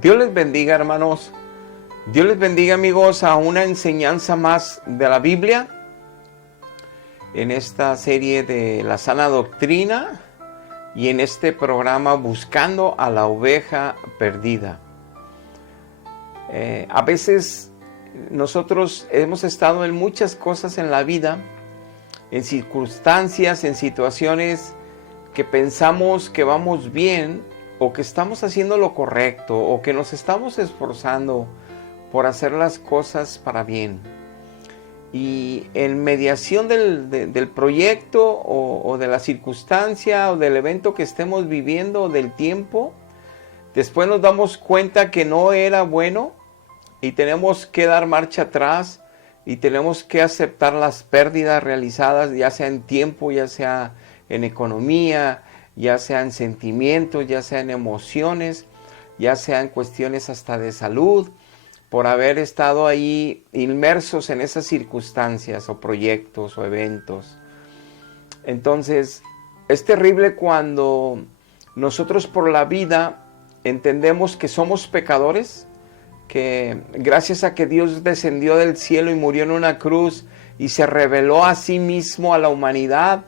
Dios les bendiga, hermanos. Dios les bendiga, amigos, a una enseñanza más de la Biblia en esta serie de la sana doctrina y en este programa Buscando a la oveja perdida. A veces nosotros hemos estado en muchas cosas en la vida, en circunstancias, en situaciones que pensamos que vamos bien o que estamos haciendo lo correcto o que nos estamos esforzando por hacer las cosas para bien. Y en mediación del proyecto o de la circunstancia o del evento que estemos viviendo, del tiempo, después nos damos cuenta que no era bueno y tenemos que dar marcha atrás y tenemos que aceptar las pérdidas realizadas, ya sea en tiempo, ya sea en economía, ya sea en sentimientos, ya sea en emociones, ya sea en cuestiones hasta de salud, por haber estado ahí inmersos en esas circunstancias o proyectos o eventos. Entonces, es terrible cuando nosotros por la vida entendemos que somos pecadores, que gracias a que Dios descendió del cielo y murió en una cruz y se reveló a sí mismo a la humanidad,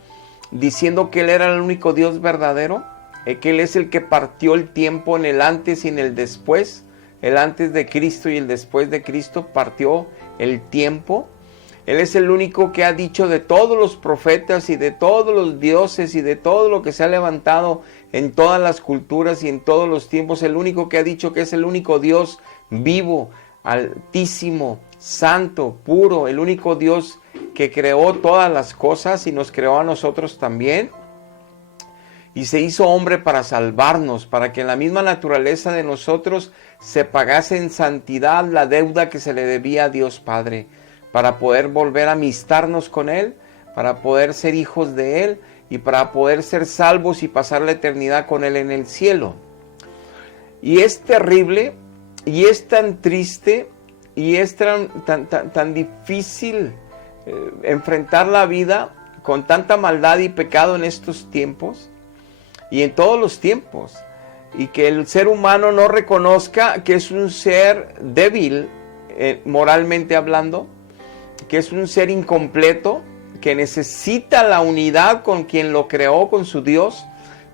diciendo que Él era el único Dios verdadero, que Él es el que partió el tiempo en el antes y en el después, el antes de Cristo y el después de Cristo partió el tiempo. Él es el único que ha dicho de todos los profetas y de todos los dioses y de todo lo que se ha levantado en todas las culturas y en todos los tiempos, el único que ha dicho que es el único Dios vivo, altísimo, santo, puro, el único Dios que creó todas las cosas y nos creó a nosotros también. Y se hizo hombre para salvarnos, para que en la misma naturaleza de nosotros se pagase en santidad la deuda que se le debía a Dios Padre, para poder volver a amistarnos con Él, para poder ser hijos de Él y para poder ser salvos y pasar la eternidad con Él en el cielo. Y es terrible, y es tan triste, y es tan difícil enfrentar la vida con tanta maldad y pecado en estos tiempos y en todos los tiempos, y que el ser humano no reconozca que es un ser débil, moralmente hablando, que es un ser incompleto, que necesita la unidad con quien lo creó, con su Dios,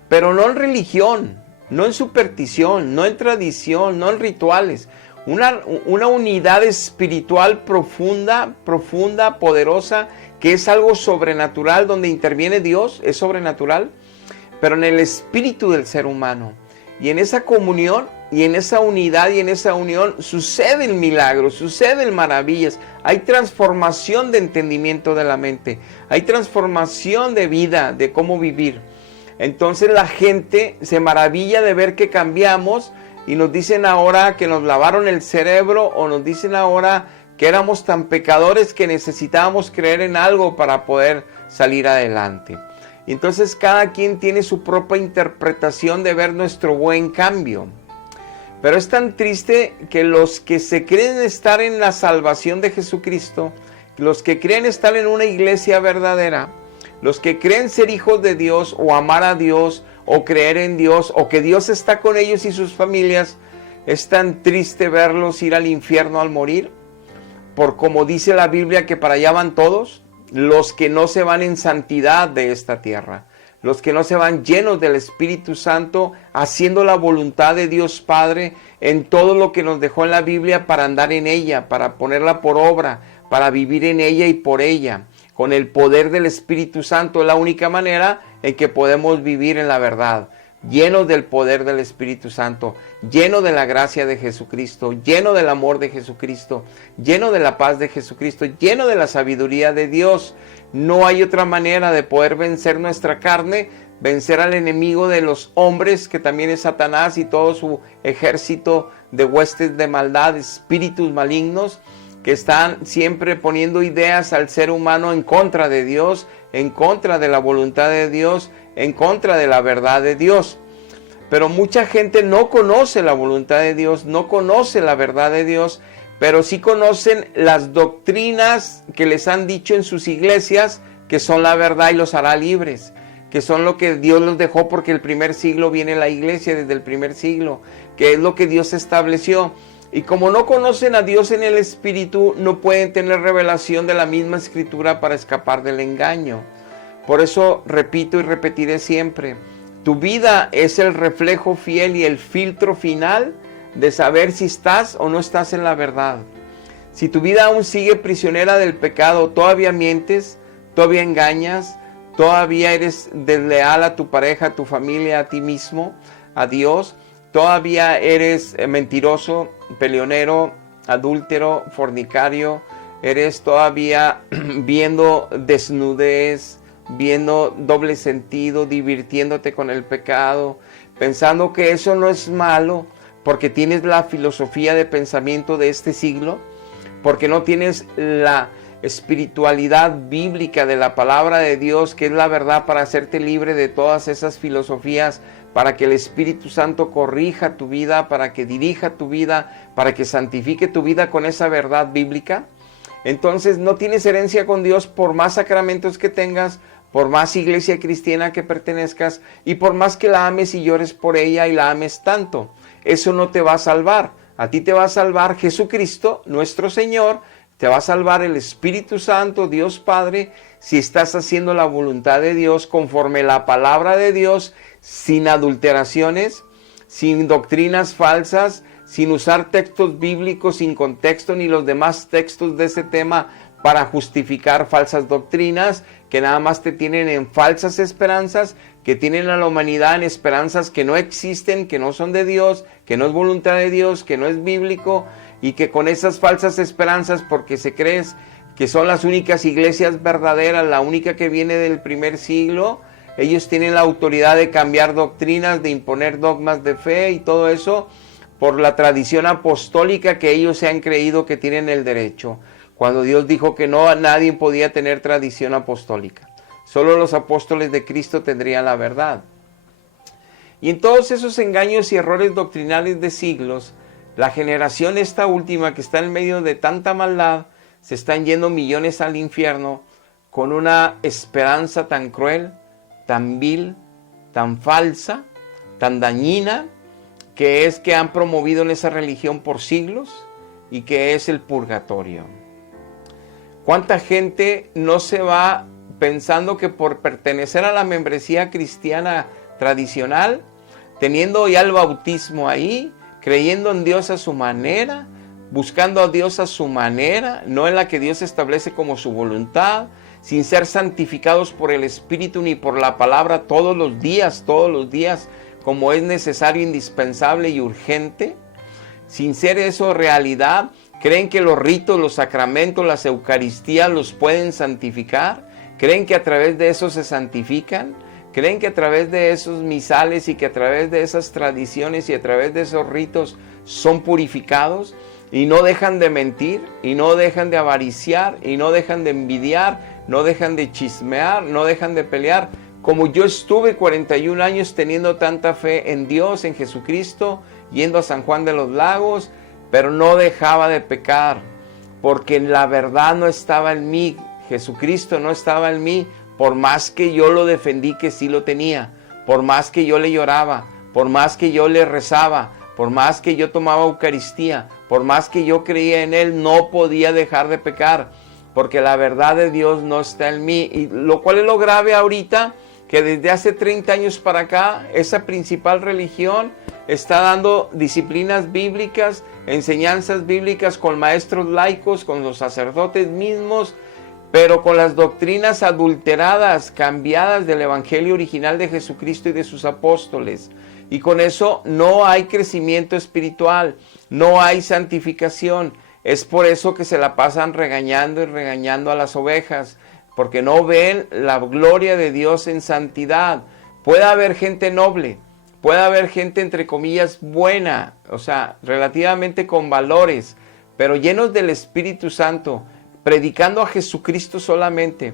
pero no en religión, no en superstición, no en tradición, no en rituales. Una unidad espiritual profunda, poderosa, que es algo sobrenatural, donde interviene Dios, es sobrenatural, pero en el espíritu del ser humano. Y en esa comunión, y en esa unidad, y en esa unión, suceden milagros, suceden maravillas. Hay transformación de entendimiento de la mente, hay transformación de vida, de cómo vivir. Entonces la gente se maravilla de ver que cambiamos, y nos dicen ahora que nos lavaron el cerebro, o nos dicen ahora que éramos tan pecadores que necesitábamos creer en algo para poder salir adelante. Entonces cada quien tiene su propia interpretación de ver nuestro buen cambio. Pero es tan triste que los que se creen estar en la salvación de Jesucristo, los que creen estar en una iglesia verdadera, los que creen ser hijos de Dios o amar a Dios o creer en Dios o que Dios está con ellos y sus familias, es tan triste verlos ir al infierno al morir, por como dice la Biblia que para allá van todos, los que no se van en santidad de esta tierra, los que no se van llenos del Espíritu Santo, haciendo la voluntad de Dios Padre en todo lo que nos dejó en la Biblia para andar en ella, para ponerla por obra, para vivir en ella y por ella. Con el poder del Espíritu Santo es la única manera en que podemos vivir en la verdad, llenos del poder del Espíritu Santo, lleno de la gracia de Jesucristo, lleno del amor de Jesucristo, lleno de la paz de Jesucristo, lleno de la sabiduría de Dios. No hay otra manera de poder vencer nuestra carne, vencer al enemigo de los hombres, que también es Satanás y todo su ejército de huestes de maldad, espíritus malignos, que están siempre poniendo ideas al ser humano en contra de Dios, en contra de la voluntad de Dios, en contra de la verdad de Dios. Pero mucha gente no conoce la voluntad de Dios, no conoce la verdad de Dios, pero sí conocen las doctrinas que les han dicho en sus iglesias que son la verdad y los hará libres. que son lo que Dios los dejó, porque el primer siglo viene la iglesia, desde el primer siglo, que es lo que Dios estableció. Y como no conocen a Dios en el Espíritu, no pueden tener revelación de la misma Escritura para escapar del engaño. Por eso repito y repetiré siempre, tu vida es el reflejo fiel y el filtro final de saber si estás o no estás en la verdad. Si tu vida aún sigue prisionera del pecado, todavía mientes, todavía engañas, todavía eres desleal a tu pareja, a tu familia, a ti mismo, a Dios, todavía eres mentiroso, peleonero, adúltero, fornicario, eres todavía viendo desnudez, viendo doble sentido, divirtiéndote con el pecado, pensando que eso no es malo, porque tienes la filosofía de pensamiento de este siglo, porque no tienes la espiritualidad bíblica de la palabra de Dios, que es la verdad, para hacerte libre de todas esas filosofías, para que el Espíritu Santo corrija tu vida, para que dirija tu vida, para que santifique tu vida con esa verdad bíblica. Entonces no tienes herencia con Dios por más sacramentos que tengas, por más iglesia cristiana que pertenezcas y por más que la ames y llores por ella y la ames tanto. Eso no te va a salvar. A ti te va a salvar Jesucristo, nuestro Señor, te va a salvar el Espíritu Santo, Dios Padre, si estás haciendo la voluntad de Dios conforme la palabra de Dios, sin adulteraciones, sin doctrinas falsas, sin usar textos bíblicos sin contexto ni los demás textos de ese tema para justificar falsas doctrinas que nada más te tienen en falsas esperanzas, que tienen a la humanidad en esperanzas que no existen, que no son de Dios, que no es voluntad de Dios, que no es bíblico, y que con esas falsas esperanzas, porque se creen que son las únicas iglesias verdaderas, la única que viene del primer siglo, ellos tienen la autoridad de cambiar doctrinas, de imponer dogmas de fe y todo eso por la tradición apostólica que ellos se han creído que tienen el derecho, cuando Dios dijo que no, nadie podía tener tradición apostólica. Solo los apóstoles de Cristo tendrían la verdad. Y en todos esos engaños y errores doctrinales de siglos, la generación esta última que está en medio de tanta maldad, se están yendo millones al infierno con una esperanza tan cruel, tan vil, tan falsa, tan dañina, que es que han promovido en esa religión por siglos y que es el purgatorio. ¿Cuánta gente no se va pensando que por pertenecer a la membresía cristiana tradicional, teniendo ya el bautismo ahí, creyendo en Dios a su manera, buscando a Dios a su manera, no en la que Dios establece como su voluntad, sin ser santificados por el Espíritu ni por la palabra todos los días, como es necesario, indispensable y urgente? Sin ser eso realidad, creen que los ritos, los sacramentos, las eucaristías los pueden santificar, creen que a través de eso se santifican, creen que a través de esos misales y que a través de esas tradiciones y a través de esos ritos son purificados, y no dejan de mentir, y no dejan de avariciar, y no dejan de envidiar, no dejan de chismear, no dejan de pelear. Como yo estuve 41 años teniendo tanta fe en Dios, en Jesucristo, yendo a San Juan de los Lagos, pero no dejaba de pecar, porque la verdad no estaba en mí, Jesucristo no estaba en mí, por más que yo lo defendí que sí lo tenía, por más que yo le lloraba, por más que yo le rezaba, por más que yo tomaba Eucaristía, por más que yo creía en Él, no podía dejar de pecar, porque la verdad de Dios no está en mí. Y lo cual es lo grave ahorita, que desde hace 30 años para acá, esa principal religión está dando disciplinas bíblicas, enseñanzas bíblicas con maestros laicos, con los sacerdotes mismos, pero con las doctrinas adulteradas, cambiadas del evangelio original de Jesucristo y de sus apóstoles. Y con eso no hay crecimiento espiritual, no hay santificación. Es por eso que se la pasan regañando y regañando a las ovejas, porque no ven la gloria de Dios en santidad. Puede haber gente noble, puede haber gente entre comillas buena, o sea, relativamente con valores, pero llenos del Espíritu Santo, predicando a Jesucristo solamente,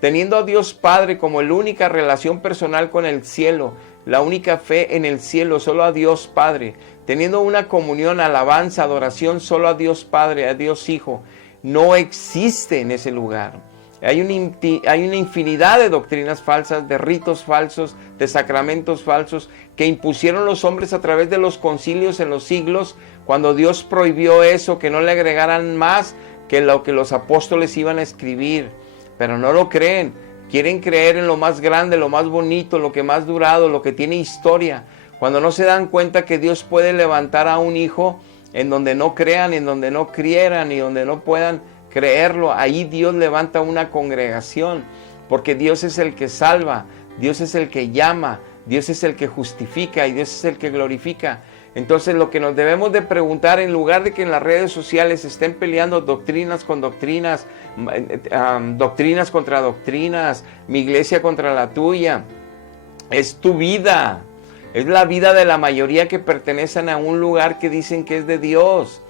teniendo a Dios Padre como la única relación personal con el cielo, la única fe en el cielo, solo a Dios Padre, teniendo una comunión, alabanza, adoración solo a Dios Padre, a Dios Hijo. No existe en ese lugar. Hay una infinidad de doctrinas falsas, de ritos falsos, de sacramentos falsos que impusieron los hombres a través de los concilios en los siglos, cuando Dios prohibió eso, que no le agregaran más que lo que los apóstoles iban a escribir. Pero no lo creen, quieren creer en lo más grande, lo más bonito, lo que más durado, lo que tiene historia, cuando no se dan cuenta que Dios puede levantar a un hijo en donde no crean, en donde no crieran y donde no puedan creerlo. Ahí Dios levanta una congregación, porque Dios es el que salva, Dios es el que llama, Dios es el que justifica y Dios es el que glorifica. Entonces lo que nos debemos de preguntar, en lugar de que en las redes sociales estén peleando doctrinas con doctrinas, doctrinas contra doctrinas, mi iglesia contra la tuya, es tu vida, es la vida de la mayoría que pertenecen a un lugar que dicen que es de Dios.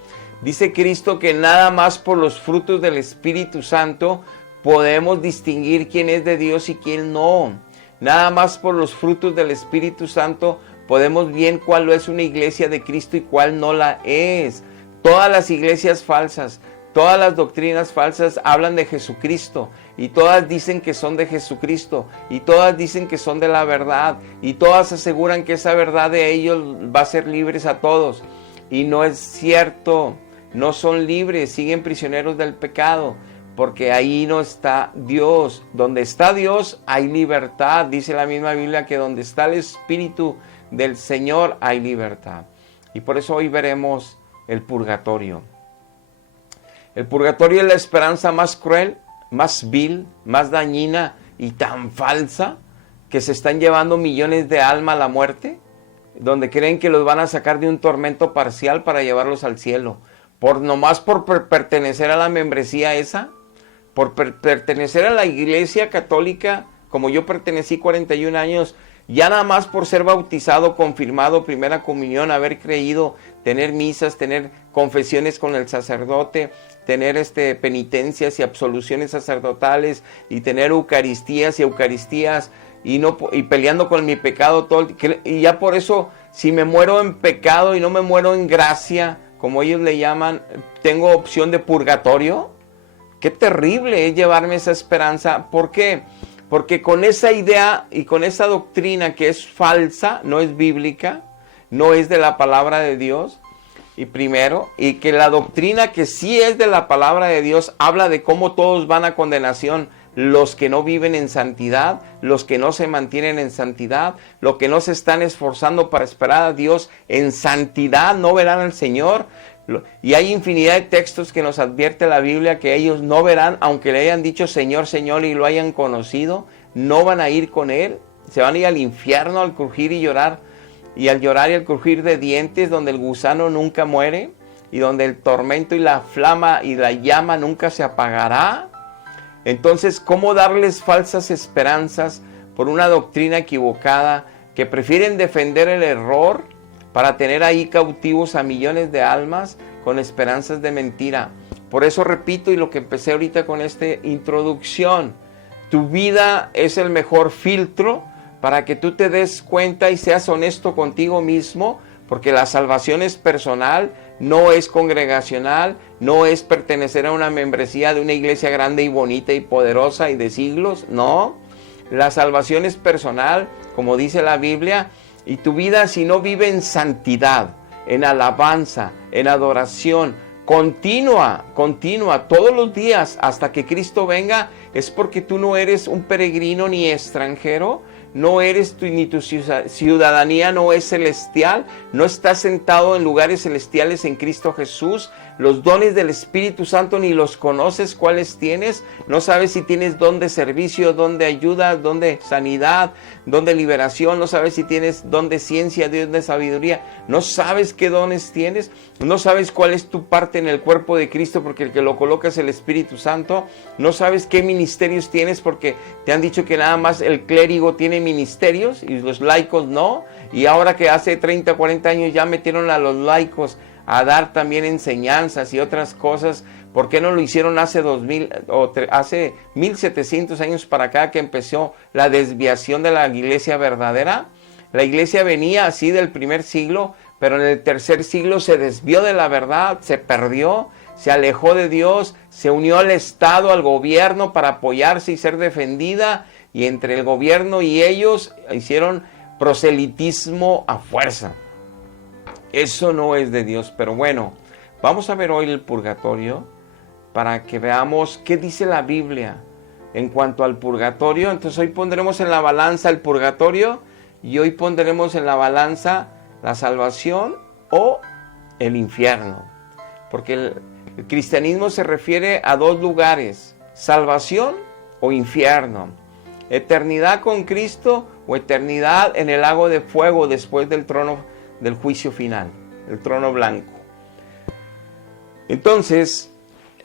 Dice Cristo que nada más por los frutos del Espíritu Santo podemos distinguir quién es de Dios y quién no. Nada más por los frutos del Espíritu Santo podemos bien cuál es una iglesia de Cristo y cuál no la es. Todas las iglesias falsas, todas las doctrinas falsas hablan de Jesucristo y todas dicen que son de Jesucristo y todas dicen que son de la verdad y todas aseguran que esa verdad de ellos va a ser libres a todos. Y no es cierto, no son libres, siguen prisioneros del pecado, porque ahí no está Dios. Donde está Dios hay libertad. Dice la misma Biblia que donde está el Espíritu del Señor hay libertad. Y por eso hoy veremos el purgatorio. El purgatorio es la esperanza más cruel, más vil, más dañina y tan falsa que se están llevando millones de almas a la muerte, donde creen que los van a sacar de un tormento parcial para llevarlos al cielo, nomás por pertenecer a la membresía esa, por pertenecer a la iglesia católica, como yo pertenecí 41 años, ya nada más por ser bautizado, confirmado, primera comunión, haber creído, tener misas, tener confesiones con el sacerdote, tener penitencias y absoluciones sacerdotales, y tener eucaristías y peleando con mi pecado y ya por eso, si me muero en pecado y no me muero en gracia, como ellos le llaman, tengo opción de purgatorio. Qué terrible es llevarme esa esperanza. ¿Por qué? Porque con esa idea y con esa doctrina que es falsa, no es bíblica, no es de la palabra de Dios, y que la doctrina que sí es de la palabra de Dios habla de cómo todos van a condenación, los que no viven en santidad, los que no se mantienen en santidad, los que no se están esforzando para esperar a Dios en santidad, no verán al Señor. Y hay infinidad de textos que nos advierte la Biblia que ellos no verán, aunque le hayan dicho Señor, Señor y lo hayan conocido, no van a ir con Él, se van a ir al infierno al crujir y llorar, y al llorar y al crujir de dientes, donde el gusano nunca muere, y donde el tormento y la flama y la llama nunca se apagará. Entonces, ¿cómo darles falsas esperanzas por una doctrina equivocada, que prefieren defender el error para tener ahí cautivos a millones de almas con esperanzas de mentira? Por eso repito, y lo que empecé ahorita con esta introducción, tu vida es el mejor filtro para que tú te des cuenta y seas honesto contigo mismo, porque la salvación es personal, no es congregacional, no es pertenecer a una membresía de una iglesia grande y bonita y poderosa y de siglos, no. La salvación es personal, como dice la Biblia, y tu vida, si no vive en santidad, en alabanza, en adoración, continua, todos los días hasta que Cristo venga, es porque tú no eres un peregrino ni extranjero, no eres ni tu ciudadanía no es celestial, no estás sentado en lugares celestiales en Cristo Jesús. Los dones del Espíritu Santo ni los conoces cuáles tienes, no sabes si tienes don de servicio, don de ayuda, don de sanidad, don de liberación, no sabes si tienes don de ciencia, don de sabiduría, no sabes qué dones tienes, no sabes cuál es tu parte en el cuerpo de Cristo porque el que lo coloca es el Espíritu Santo, no sabes qué ministerios tienes porque te han dicho que nada más el clérigo tiene ministerios y los laicos no, y ahora que hace 30, 40 años ya metieron a los laicos a dar también enseñanzas y otras cosas. ¿Por qué no lo hicieron hace 1700 años para acá, que empezó la desviación de la iglesia verdadera? La iglesia venía así del primer siglo, pero en el tercer siglo se desvió de la verdad, se perdió, se alejó de Dios, se unió al Estado, al gobierno para apoyarse y ser defendida, y entre el gobierno y ellos hicieron proselitismo a fuerza. Eso no es de Dios, pero bueno, vamos a ver hoy el purgatorio para que veamos qué dice la Biblia en cuanto al purgatorio. Entonces hoy pondremos en la balanza el purgatorio y hoy pondremos en la balanza la salvación o el infierno. Porque el cristianismo se refiere a dos lugares: salvación o infierno. Eternidad con Cristo o eternidad en el lago de fuego después del trono del juicio final, el trono blanco. Entonces,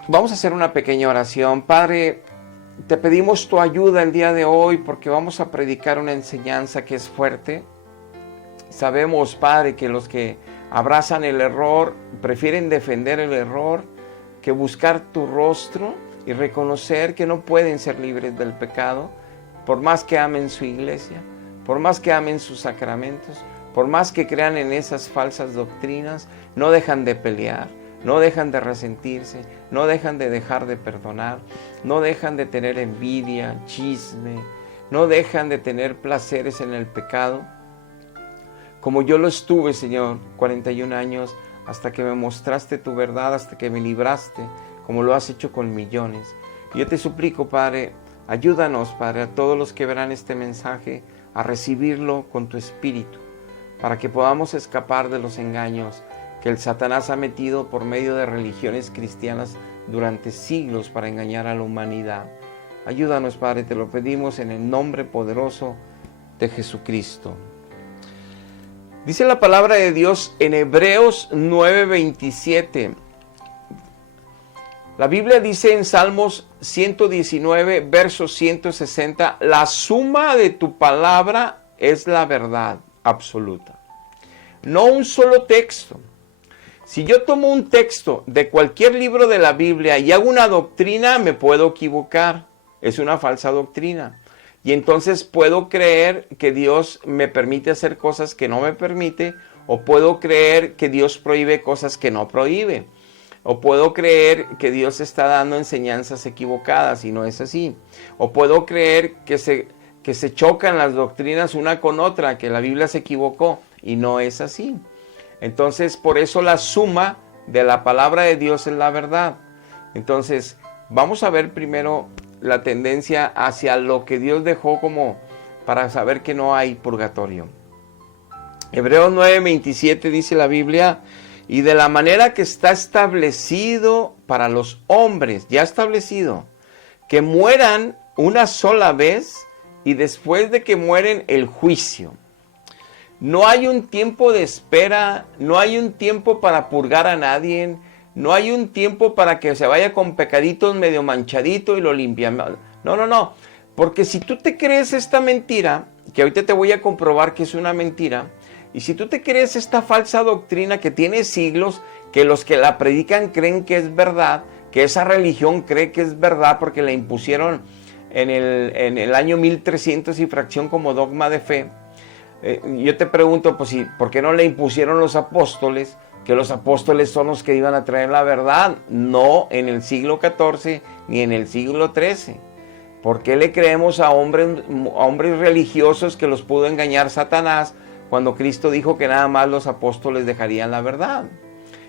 vamos a hacer una pequeña oración. Padre, te pedimos tu ayuda el día de hoy porque vamos a predicar una enseñanza que es fuerte. Sabemos, Padre, que los que abrazan el error prefieren defender el error que buscar tu rostro y reconocer que no pueden ser libres del pecado, por más que amen su iglesia, por más que amen sus sacramentos, por más que crean en esas falsas doctrinas, no dejan de pelear, no dejan de resentirse, no dejan de dejar de perdonar, no dejan de tener envidia, chisme, no dejan de tener placeres en el pecado. Como yo lo estuve, Señor, 41 años, hasta que me mostraste tu verdad, hasta que me libraste, como lo has hecho con millones. Yo te suplico, Padre, ayúdanos, Padre, a todos los que verán este mensaje, a recibirlo con tu espíritu, para que podamos escapar de los engaños que el Satanás ha metido por medio de religiones cristianas durante siglos para engañar a la humanidad. Ayúdanos, Padre, te lo pedimos en el nombre poderoso de Jesucristo. Dice la palabra de Dios en Hebreos 9:27. La Biblia dice en Salmos 119, verso 160, la suma de tu palabra es la verdad absoluta. No un solo texto. Si yo tomo un texto de cualquier libro de la Biblia y hago una doctrina, me puedo equivocar. Es una falsa doctrina. Y entonces puedo creer que Dios me permite hacer cosas que no me permite, o puedo creer que Dios prohíbe cosas que no prohíbe, o puedo creer que Dios está dando enseñanzas equivocadas y no es así, o puedo creer que se chocan las doctrinas una con otra, que la Biblia se equivocó y no es así. Entonces, por eso la suma de la palabra de Dios es la verdad. Entonces, vamos a ver primero la tendencia hacia lo que Dios dejó como para saber que no hay purgatorio. Hebreos 9:27 dice la Biblia, y de la manera que está establecido para los hombres, ya establecido, que mueran una sola vez y después de que mueren el juicio. No hay un tiempo de espera, no hay un tiempo para purgar a nadie, no hay un tiempo para que se vaya con pecaditos medio manchadito y lo limpian. No. Porque si tú te crees esta mentira, que ahorita te voy a comprobar que es una mentira, y si tú te crees esta falsa doctrina que tiene siglos, que los que la predican creen que es verdad, que esa religión cree que es verdad porque la impusieron en el año 1300 y fracción como dogma de fe, yo te pregunto, pues, ¿por qué no le impusieron los apóstoles? Que los apóstoles son los que iban a traer la verdad, no en el siglo XIV ni en el siglo XIII. ¿Por qué le creemos a hombres religiosos que los pudo engañar Satanás cuando Cristo dijo que nada más los apóstoles dejarían la verdad?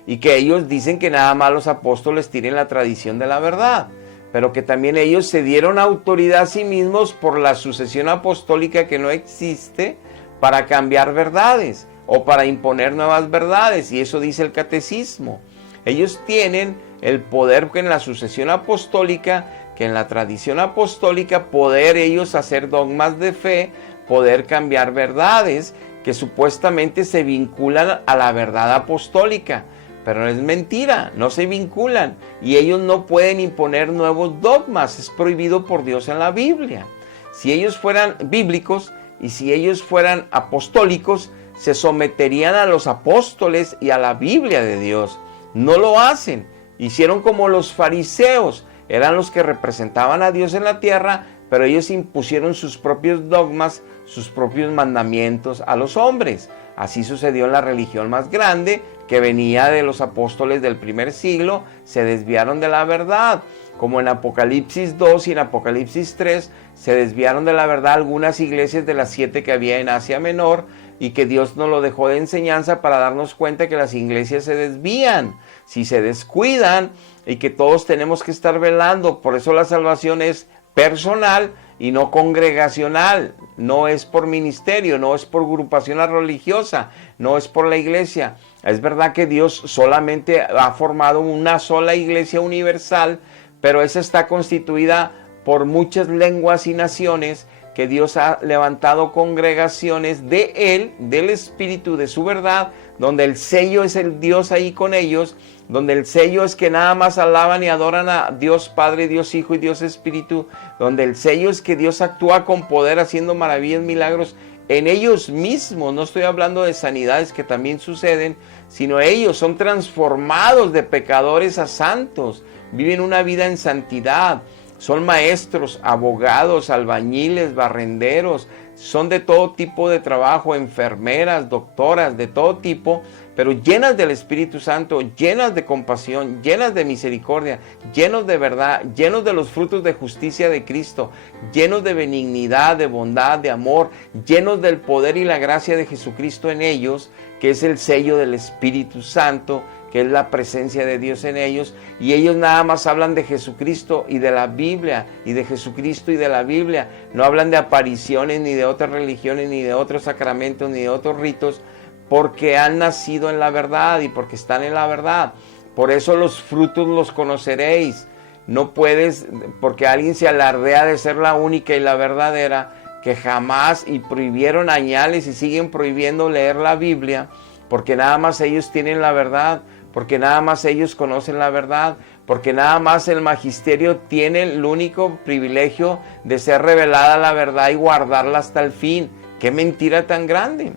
Y que ellos dicen que nada más los apóstoles tienen la tradición de la verdad, pero que también ellos se dieron autoridad a sí mismos por la sucesión apostólica que no existe para cambiar verdades o para imponer nuevas verdades, y eso dice el catecismo. Ellos tienen el poder que en la sucesión apostólica, que en la tradición apostólica, poder ellos hacer dogmas de fe, poder cambiar verdades que supuestamente se vinculan a la verdad apostólica, pero es mentira, no se vinculan, y ellos no pueden imponer nuevos dogmas, es prohibido por Dios en la Biblia. Si ellos fueran bíblicos y si ellos fueran apostólicos, se someterían a los apóstoles y a la Biblia de Dios. No lo hacen. Hicieron como los fariseos. Eran los que representaban a Dios en la tierra, pero ellos impusieron sus propios dogmas, sus propios mandamientos a los hombres. Así sucedió en la religión más grande, que venía de los apóstoles del primer siglo, se desviaron de la verdad. Como en Apocalipsis 2 y en Apocalipsis 3 se desviaron de la verdad algunas iglesias de las 7 que había en Asia Menor, y que Dios nos lo dejó de enseñanza para darnos cuenta que las iglesias se desvían, si se descuidan, y que todos tenemos que estar velando. Por eso la salvación es personal y no congregacional, no es por ministerio, no es por agrupación religiosa, no es por la iglesia. Es verdad que Dios solamente ha formado una sola iglesia universal, pero esa está constituida por muchas lenguas y naciones, que Dios ha levantado congregaciones de Él, del Espíritu, de su verdad, donde el sello es el Dios ahí con ellos, donde el sello es que nada más alaban y adoran a Dios Padre, Dios Hijo y Dios Espíritu, donde el sello es que Dios actúa con poder haciendo maravillas, milagros en ellos mismos. No estoy hablando de sanidades que también suceden, sino ellos son transformados de pecadores a santos, viven una vida en santidad. Son maestros, abogados, albañiles, barrenderos, son de todo tipo de trabajo, enfermeras, doctoras, de todo tipo, pero llenas del Espíritu Santo, llenas de compasión, llenas de misericordia, llenos de verdad, llenos de los frutos de justicia de Cristo, llenos de benignidad, de bondad, de amor, llenos del poder y la gracia de Jesucristo en ellos, que es el sello del Espíritu Santo, que es la presencia de Dios en ellos, y ellos nada más hablan de Jesucristo y de la Biblia, y de Jesucristo y de la Biblia. No hablan de apariciones, ni de otras religiones, ni de otros sacramentos, ni de otros ritos, porque han nacido en la verdad y porque están en la verdad. Por eso los frutos los conoceréis. No puedes, porque alguien se alardea de ser la única y la verdadera, que jamás, y prohibieron añales y siguen prohibiendo leer la Biblia, porque nada más ellos tienen la verdad, porque nada más ellos conocen la verdad, porque nada más el magisterio tiene el único privilegio de ser revelada la verdad y guardarla hasta el fin. ¡Qué mentira tan grande!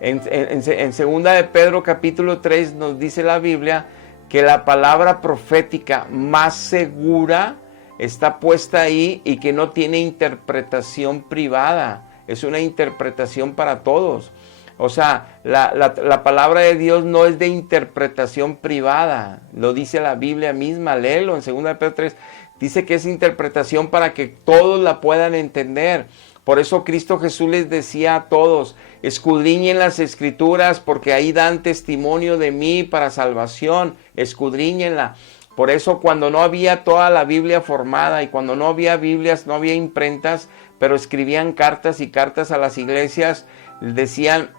En segunda de Pedro capítulo 3 nos dice la Biblia que la palabra profética más segura está puesta ahí y que no tiene interpretación privada, es una interpretación para todos. O sea, la palabra de Dios no es de interpretación privada, lo dice la Biblia misma, léelo en 2 de Pedro 3, dice que es interpretación para que todos la puedan entender. Por eso Cristo Jesús les decía a todos, escudriñen las Escrituras porque ahí dan testimonio de mí para salvación, escudriñenla. Por eso cuando no había toda la Biblia formada y cuando no había Biblias, no había imprentas, pero escribían cartas y cartas a las iglesias, decían,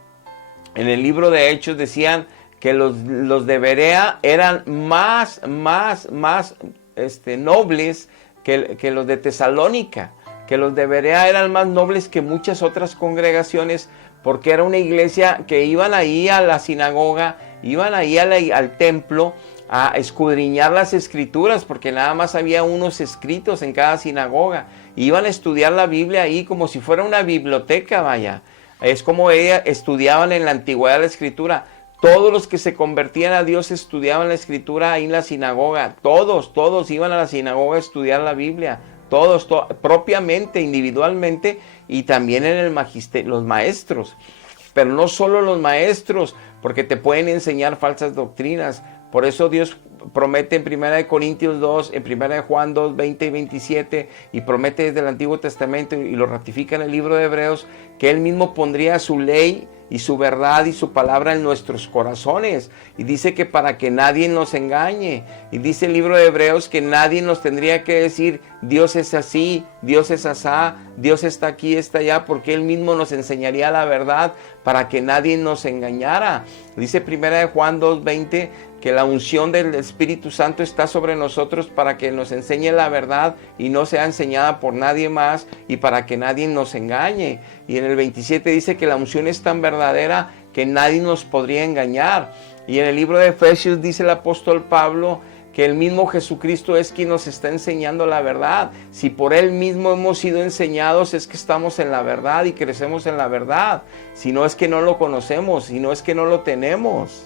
en el libro de Hechos decían que los de Berea eran más nobles que los de Tesalónica, que los de Berea eran más nobles que muchas otras congregaciones, porque era una iglesia que iban ahí a la sinagoga, iban ahí al templo a escudriñar las escrituras, porque nada más había unos escritos en cada sinagoga, iban a estudiar la Biblia ahí como si fuera una biblioteca, vaya. Es como ellas estudiaban en la antigüedad la escritura. Todos los que se convertían a Dios estudiaban la escritura ahí en la sinagoga. Todos iban a la sinagoga a estudiar la Biblia. Todos, propiamente, individualmente, y también en el magisterio, los maestros. Pero no solo los maestros, porque te pueden enseñar falsas doctrinas. Por eso Dios promete en 1 Corintios 2, en 1 Juan 2, 20 y 27, y promete desde el Antiguo Testamento, y lo ratifica en el libro de Hebreos, que Él mismo pondría su ley y su verdad y su palabra en nuestros corazones. Y dice que para que nadie nos engañe. Y dice el libro de Hebreos que nadie nos tendría que decir, Dios es así, Dios es asá, Dios está aquí, está allá, porque Él mismo nos enseñaría la verdad para que nadie nos engañara. Dice 1 Juan 2, 20, que la unción del Espíritu Santo está sobre nosotros para que nos enseñe la verdad y no sea enseñada por nadie más, y para que nadie nos engañe. Y en el 27 dice que la unción es tan verdadera que nadie nos podría engañar. Y en el libro de Efesios dice el apóstol Pablo que el mismo Jesucristo es quien nos está enseñando la verdad. Si por Él mismo hemos sido enseñados, es que estamos en la verdad y crecemos en la verdad. Si no, es que no lo conocemos, si no, es que no lo tenemos.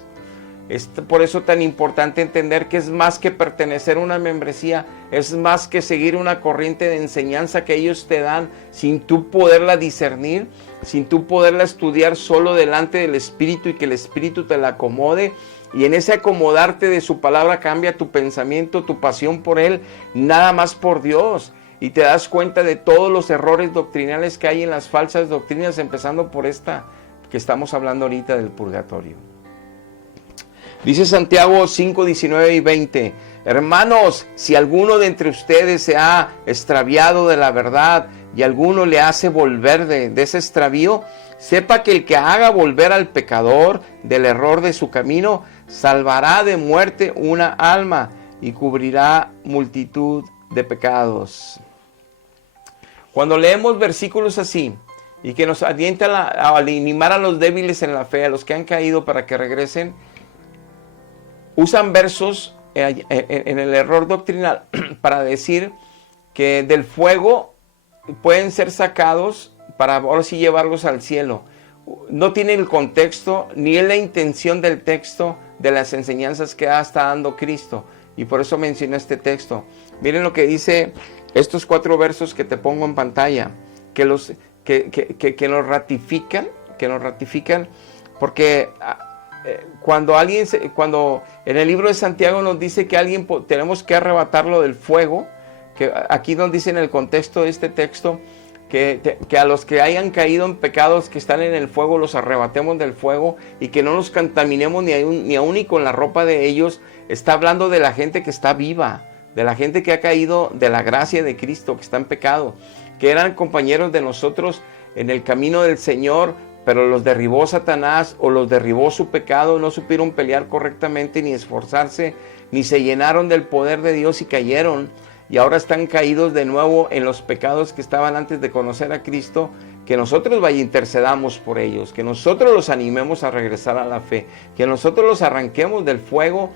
Es por eso tan importante entender que es más que pertenecer a una membresía, es más que seguir una corriente de enseñanza que ellos te dan sin tú poderla discernir, sin tú poderla estudiar solo delante del Espíritu y que el Espíritu te la acomode. Y en ese acomodarte de su palabra cambia tu pensamiento, tu pasión por Él, nada más por Dios. Y te das cuenta de todos los errores doctrinales que hay en las falsas doctrinas, empezando por esta que estamos hablando ahorita del purgatorio. Dice Santiago 5, 19 y 20, hermanos, si alguno de entre ustedes se ha extraviado de la verdad y alguno le hace volver de ese extravío, sepa que el que haga volver al pecador del error de su camino, salvará de muerte una alma y cubrirá multitud de pecados. Cuando leemos versículos así y que nos alientan a animar a los débiles en la fe, a los que han caído para que regresen, usan versos en el error doctrinal para decir que del fuego pueden ser sacados para ahora sí llevarlos al cielo. No tiene el contexto ni es la intención del texto de las enseñanzas que está dando Cristo, y por eso mencioné este texto. Miren lo que dice estos 4 versos que te pongo en pantalla, que nos ratifican, porque cuando en el libro de Santiago nos dice que alguien tenemos que arrebatarlo del fuego, que aquí nos dice en el contexto de este texto que a los que hayan caído en pecados que están en el fuego los arrebatemos del fuego y que no nos contaminemos ni aún ni con la ropa de ellos. Está hablando de la gente que está viva, de la gente que ha caído de la gracia de Cristo, que está en pecado, que eran compañeros de nosotros en el camino del Señor, pero los derribó Satanás o los derribó su pecado, no supieron pelear correctamente ni esforzarse, ni se llenaron del poder de Dios y cayeron. Y ahora están caídos de nuevo en los pecados que estaban antes de conocer a Cristo, que nosotros intercedamos por ellos, que nosotros los animemos a regresar a la fe, que nosotros los arranquemos del fuego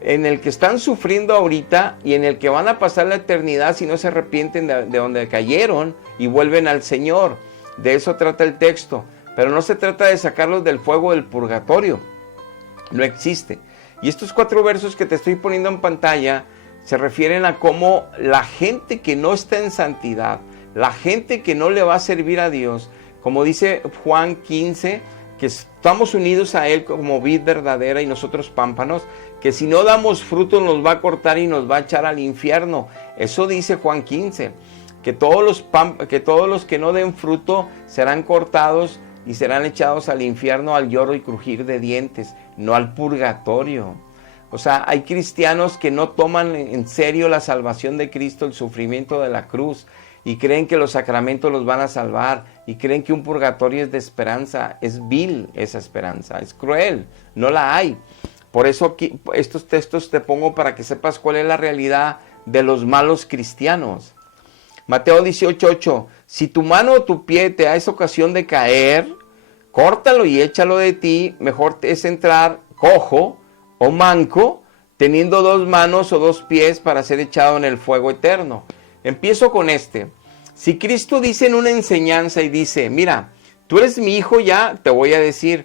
en el que están sufriendo ahorita y en el que van a pasar la eternidad si no se arrepienten de donde cayeron y vuelven al Señor. De eso trata el texto, pero no se trata de sacarlos del fuego del purgatorio, no existe. Y estos 4 versos que te estoy poniendo en pantalla se refieren a cómo la gente que no está en santidad, la gente que no le va a servir a Dios, como dice Juan 15, que estamos unidos a Él como vid verdadera y nosotros pámpanos, que si no damos fruto nos va a cortar y nos va a echar al infierno. Eso dice Juan 15, que todos los que no den fruto serán cortados y serán echados al infierno, al lloro y crujir de dientes, no al purgatorio. O sea, hay cristianos que no toman en serio la salvación de Cristo, el sufrimiento de la cruz, y creen que los sacramentos los van a salvar, y creen que un purgatorio es de esperanza. Es vil esa esperanza, es cruel, no la hay. Por eso aquí, estos textos te pongo para que sepas cuál es la realidad de los malos cristianos. Mateo 18:8, si tu mano o tu pie te es ocasión de caer, córtalo y échalo de ti, mejor es entrar cojo o manco, teniendo 2 manos o 2 pies para ser echado en el fuego eterno. Empiezo con este. Si Cristo dice en una enseñanza y dice, mira, tú eres mi hijo ya, te voy a decir,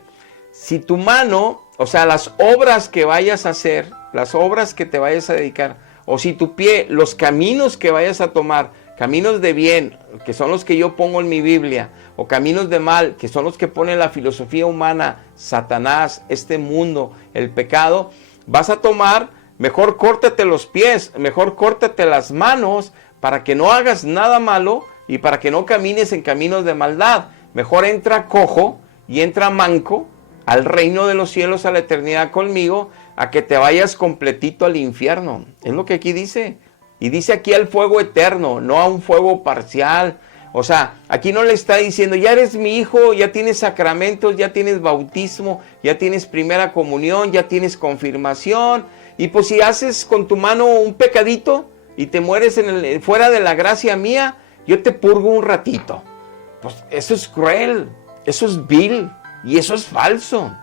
si tu mano, o sea, las obras que vayas a hacer, las obras que te vayas a dedicar, o si tu pie, los caminos que vayas a tomar, caminos de bien, que son los que yo pongo en mi Biblia, o caminos de mal, que son los que pone la filosofía humana, Satanás, este mundo, el pecado, vas a tomar, mejor córtate los pies, mejor córtate las manos, para que no hagas nada malo y para que no camines en caminos de maldad. Mejor entra cojo y entra manco al reino de los cielos, a la eternidad conmigo, a que te vayas completito al infierno. Es lo que aquí dice. Y dice aquí al fuego eterno, no a un fuego parcial. O sea, aquí no le está diciendo, ya eres mi hijo, ya tienes sacramentos, ya tienes bautismo, ya tienes primera comunión, ya tienes confirmación. Y pues si haces con tu mano un pecadito y te mueres fuera de la gracia mía, yo te purgo un ratito. Pues eso es cruel, eso es vil y eso es falso.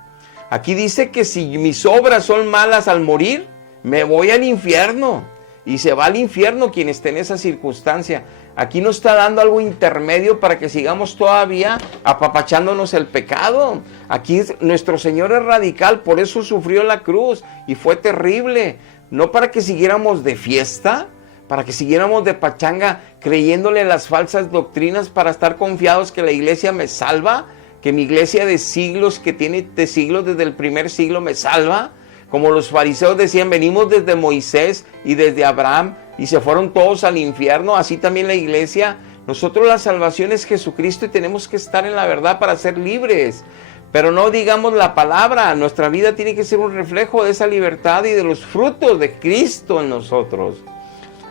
Aquí dice que si mis obras son malas al morir, me voy al infierno. Y se va al infierno quien esté en esa circunstancia. Aquí nos está dando algo intermedio para que sigamos todavía apapachándonos el pecado. Aquí nuestro Señor es radical, por eso sufrió la cruz y fue terrible. No para que siguiéramos de fiesta, para que siguiéramos de pachanga creyéndole las falsas doctrinas para estar confiados que la iglesia me salva, que mi iglesia de siglos, que tiene de siglos desde el primer siglo me salva. como los fariseos decían, venimos desde Moisés y desde Abraham y se fueron todos al infierno, así también la iglesia. Nosotros la salvación es Jesucristo y tenemos que estar en la verdad para ser libres. Pero no digamos la palabra, nuestra vida tiene que ser un reflejo de esa libertad y de los frutos de Cristo en nosotros.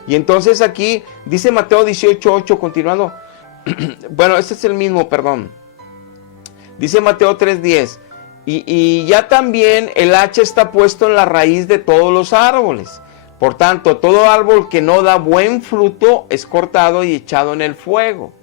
Y entonces aquí dice Mateo 18:8, continuando. Bueno, este es el mismo, perdón. Dice Mateo 3:10. Y ya también el hacha está puesto en la raíz de todos los árboles. Por tanto, todo árbol que no da buen fruto es cortado y echado en el fuego.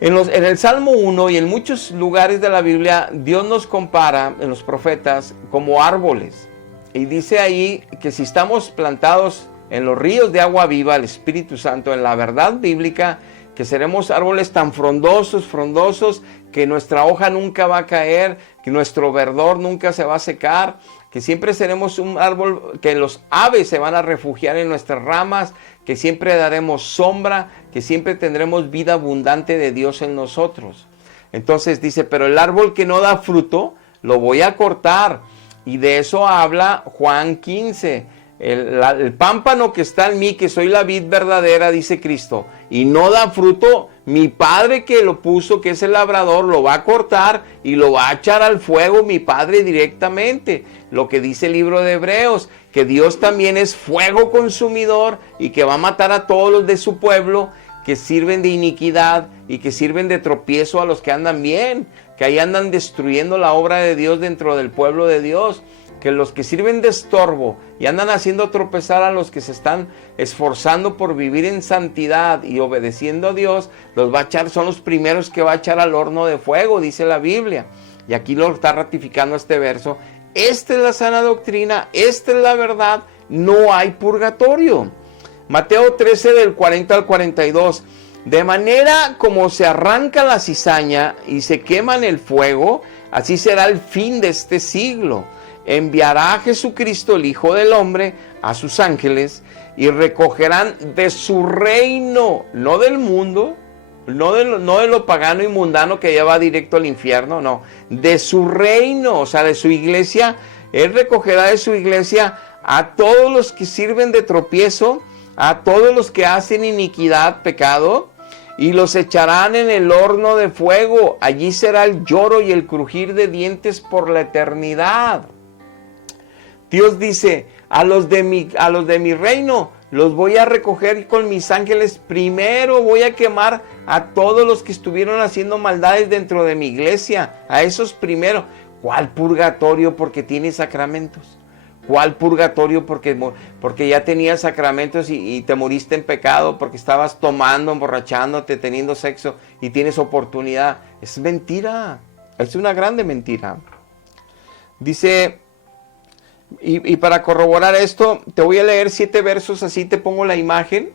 En el Salmo 1 y en muchos lugares de la Biblia, Dios nos compara en los profetas como árboles. Y dice ahí que si estamos plantados en los ríos de agua viva, el Espíritu Santo, en la verdad bíblica, que seremos árboles tan frondosos, que nuestra hoja nunca va a caer, que nuestro verdor nunca se va a secar, que siempre seremos un árbol que los aves se van a refugiar en nuestras ramas, que siempre daremos sombra, que siempre tendremos vida abundante de Dios en nosotros. Entonces dice, pero el árbol que no da fruto, lo voy a cortar. Y de eso habla Juan 15. El pámpano que está en mí, que soy la vid verdadera, dice Cristo, y no da fruto, mi Padre que lo puso, que es el labrador, lo va a cortar y lo va a echar al fuego, mi Padre directamente. Lo que dice el libro de Hebreos, que Dios también es fuego consumidor y que va a matar a todos los de su pueblo que sirven de iniquidad y que sirven de tropiezo a los que andan bien, que ahí andan destruyendo la obra de Dios dentro del pueblo de Dios. Que los que sirven de estorbo y andan haciendo tropezar a los que se están esforzando por vivir en santidad y obedeciendo a Dios, los va a echar, son los primeros que va a echar al horno de fuego, dice la Biblia. Y aquí lo está ratificando este verso. Esta es la sana doctrina, esta es la verdad, no hay purgatorio. Mateo 13 del 40 al 42. De manera como se arranca la cizaña y se quema en el fuego, así será el fin de este siglo. Enviará a Jesucristo, el Hijo del Hombre, a sus ángeles y recogerán de su reino, no del mundo, no de lo pagano y mundano que ya va directo al infierno, no, de su reino, o sea, de su iglesia. Él recogerá de su iglesia a todos los que sirven de tropiezo, a todos los que hacen iniquidad, pecado, y los echarán en el horno de fuego. Allí será el lloro y el crujir de dientes por la eternidad. Dios dice, a los de mi reino los voy a recoger con mis ángeles. Primero voy a quemar a todos los que estuvieron haciendo maldades dentro de mi iglesia. A esos primero. ¿Cuál purgatorio? Porque tiene sacramentos. ¿Cuál purgatorio? Porque ya tenías sacramentos y te moriste en pecado, porque estabas tomando, emborrachándote, teniendo sexo y tienes oportunidad. Es mentira. Es una grande mentira. Dice... Y para corroborar esto, te voy a leer 7 versos, así te pongo la imagen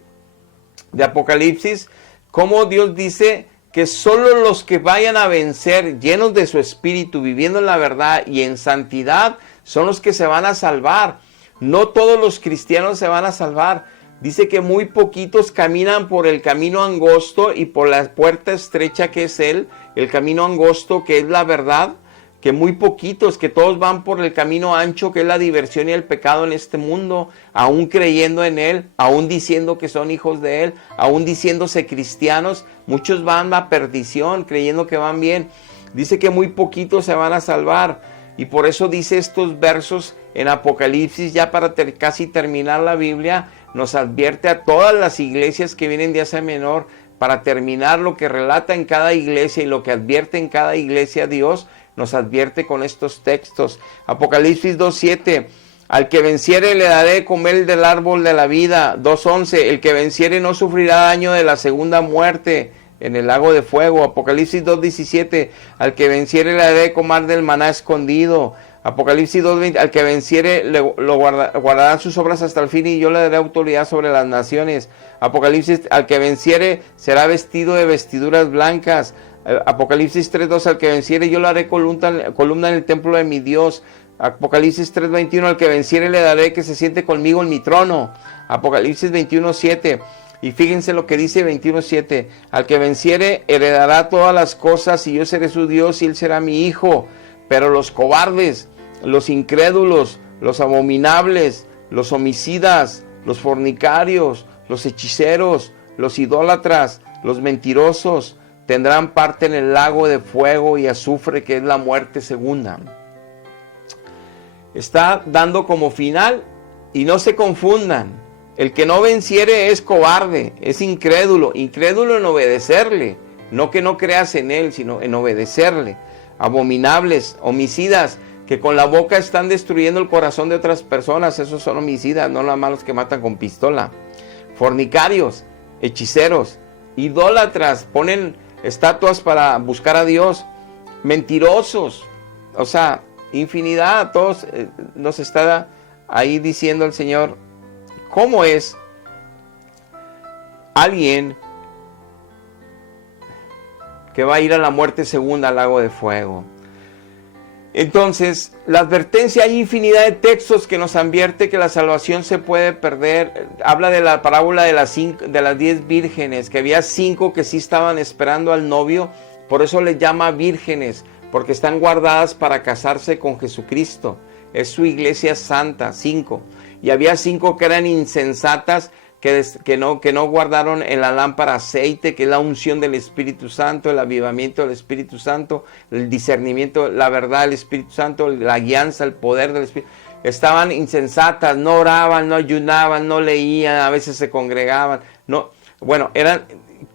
de Apocalipsis, cómo Dios dice que solo los que vayan a vencer, llenos de su espíritu, viviendo en la verdad y en santidad, son los que se van a salvar. No todos los cristianos se van a salvar. Dice que muy poquitos caminan por el camino angosto y por la puerta estrecha que es el camino angosto que es la verdad. Que muy poquitos, que todos van por el camino ancho, que es la diversión y el pecado en este mundo, aún creyendo en Él, aún diciendo que son hijos de Él, aún diciéndose cristianos. Muchos van a perdición, creyendo que van bien. Dice que muy poquitos se van a salvar. Y por eso dice estos versos en Apocalipsis, ya para casi terminar la Biblia, nos advierte a todas las iglesias que vienen de Asia Menor, para terminar lo que relata en cada iglesia y lo que advierte en cada iglesia Dios, nos advierte con estos textos. Apocalipsis 2:7, al que venciere le daré de comer del árbol de la vida. 2:11, el que venciere no sufrirá daño de la segunda muerte en el lago de fuego. Apocalipsis 2:17, al que venciere le daré de comer del maná escondido. Apocalipsis 2:20, al que venciere lo guardarán sus obras hasta el fin y yo le daré autoridad sobre las naciones. Apocalipsis, al que venciere será vestido de vestiduras blancas. Apocalipsis 3:2, al que venciere yo le haré columna en el templo de mi Dios. Apocalipsis 3:21, al que venciere le daré que se siente conmigo en mi trono. Apocalipsis 21:7, y fíjense lo que dice 21:7, al que venciere heredará todas las cosas y yo seré su Dios y él será mi hijo. Pero los cobardes, los incrédulos, los abominables, los homicidas, los fornicarios, los hechiceros, los idólatras, los mentirosos, tendrán parte en el lago de fuego y azufre, que es la muerte segunda. Está dando como final, y no se confundan, el que no venciere es cobarde, es incrédulo en obedecerle, no que no creas en él, sino en obedecerle. Abominables, homicidas, que con la boca están destruyendo el corazón de otras personas, esos son homicidas, no los malos que matan con pistola. Fornicarios, hechiceros, idólatras, ponen estatuas para buscar a Dios, mentirosos, o sea, infinidad. Todos nos está ahí diciendo el Señor cómo es alguien que va a ir a la muerte segunda, al lago de fuego. Entonces, la advertencia, hay infinidad de textos que nos advierte que la salvación se puede perder. Habla de la parábola de las 10 vírgenes, que había 5 que sí estaban esperando al novio, por eso les llama vírgenes, porque están guardadas para casarse con Jesucristo. Es su iglesia santa, 5. Y había 5 que eran insensatas, que no guardaron en la lámpara aceite, que es la unción del Espíritu Santo, el avivamiento del Espíritu Santo, el discernimiento, la verdad del Espíritu Santo, la guianza, el poder del Espíritu. Estaban insensatas, no oraban, no ayunaban, no leían, a veces se congregaban. No, bueno, eran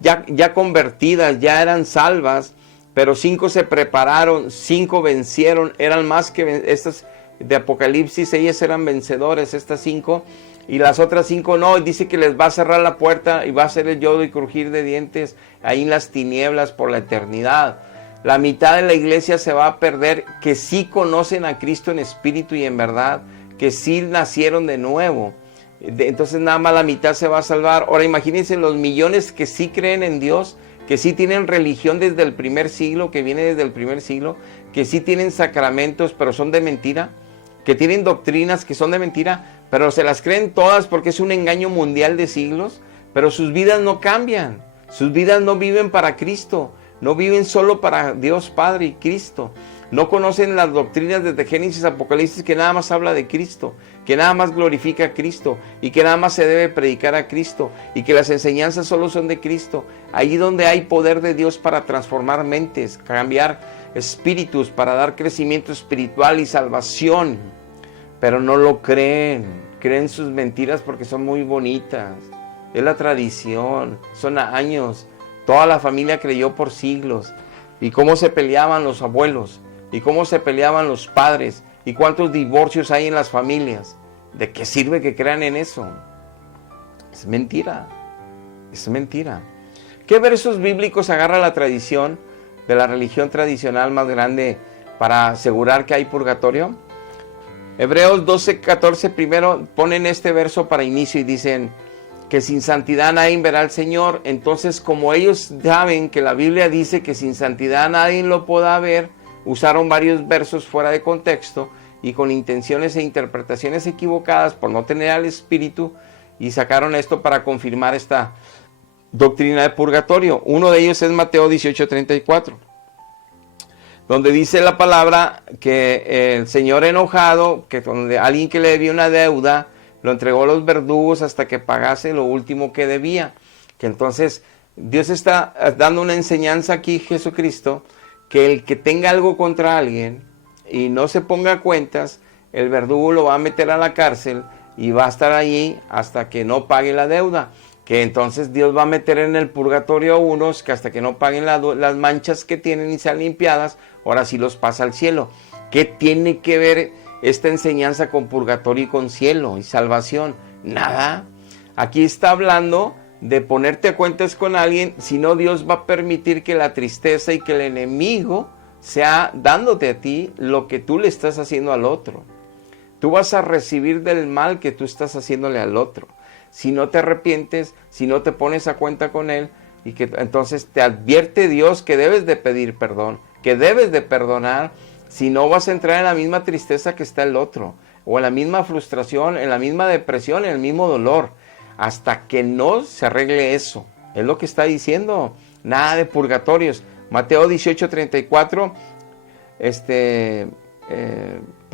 ya convertidas, ya eran salvas, pero 5 se prepararon, 5 vencieron, eran más que estas de Apocalipsis, ellas eran vencedores, estas 5. Y las otras 5 no, dice que les va a cerrar la puerta y va a hacer el yodo y crujir de dientes ahí en las tinieblas por la eternidad. La mitad de la iglesia se va a perder, que sí conocen a Cristo en espíritu y en verdad, que sí nacieron de nuevo. Entonces nada más la mitad se va a salvar. Ahora imagínense los millones que sí creen en Dios, que sí tienen religión desde el primer siglo, que viene desde el primer siglo, que sí tienen sacramentos, pero son de mentira, que tienen doctrinas que son de mentira, pero se las creen todas porque es un engaño mundial de siglos, pero sus vidas no cambian, sus vidas no viven para Cristo, no viven solo para Dios Padre y Cristo, no conocen las doctrinas desde Génesis a Apocalipsis, que nada más habla de Cristo, que nada más glorifica a Cristo y que nada más se debe predicar a Cristo y que las enseñanzas solo son de Cristo. Ahí donde hay poder de Dios para transformar mentes, cambiar espíritus, para dar crecimiento espiritual y salvación, pero no lo creen. Creen sus mentiras porque son muy bonitas. Es la tradición, son años. Toda la familia creyó por siglos. Y cómo se peleaban los abuelos, y cómo se peleaban los padres, y cuántos divorcios hay en las familias. ¿De qué sirve que crean en eso? Es mentira, es mentira. ¿Qué versos bíblicos agarra la tradición de la religión tradicional más grande para asegurar que hay purgatorio? Hebreos 12:14 primero ponen este verso para inicio y dicen que sin santidad nadie verá al Señor. Entonces, como ellos saben que la Biblia dice que sin santidad nadie lo podrá ver, usaron varios versos fuera de contexto y con intenciones e interpretaciones equivocadas por no tener al Espíritu, y sacaron esto para confirmar esta doctrina de purgatorio. Uno de ellos es Mateo 18:34. Donde dice la palabra que el Señor enojado, que donde alguien que le debía una deuda, lo entregó a los verdugos hasta que pagase lo último que debía. Que entonces Dios está dando una enseñanza aquí, Jesucristo, que el que tenga algo contra alguien y no se ponga cuentas, el verdugo lo va a meter a la cárcel y va a estar allí hasta que no pague la deuda. Que entonces Dios va a meter en el purgatorio a unos que hasta que no paguen las manchas que tienen y sean limpiadas, ahora sí los pasa al cielo. ¿Qué tiene que ver esta enseñanza con purgatorio y con cielo y salvación? Nada. Aquí está hablando de ponerte a cuentas con alguien, si no Dios va a permitir que la tristeza y que el enemigo sea dándote a ti lo que tú le estás haciendo al otro. Tú vas a recibir del mal que tú estás haciéndole al otro. Si no te arrepientes, si no te pones a cuenta con él, y que entonces te advierte Dios que debes de pedir perdón, que debes de perdonar, si no vas a entrar en la misma tristeza que está el otro, o en la misma frustración, en la misma depresión, en el mismo dolor, hasta que no se arregle eso. Es lo que está diciendo, nada de purgatorios. Mateo 18:34,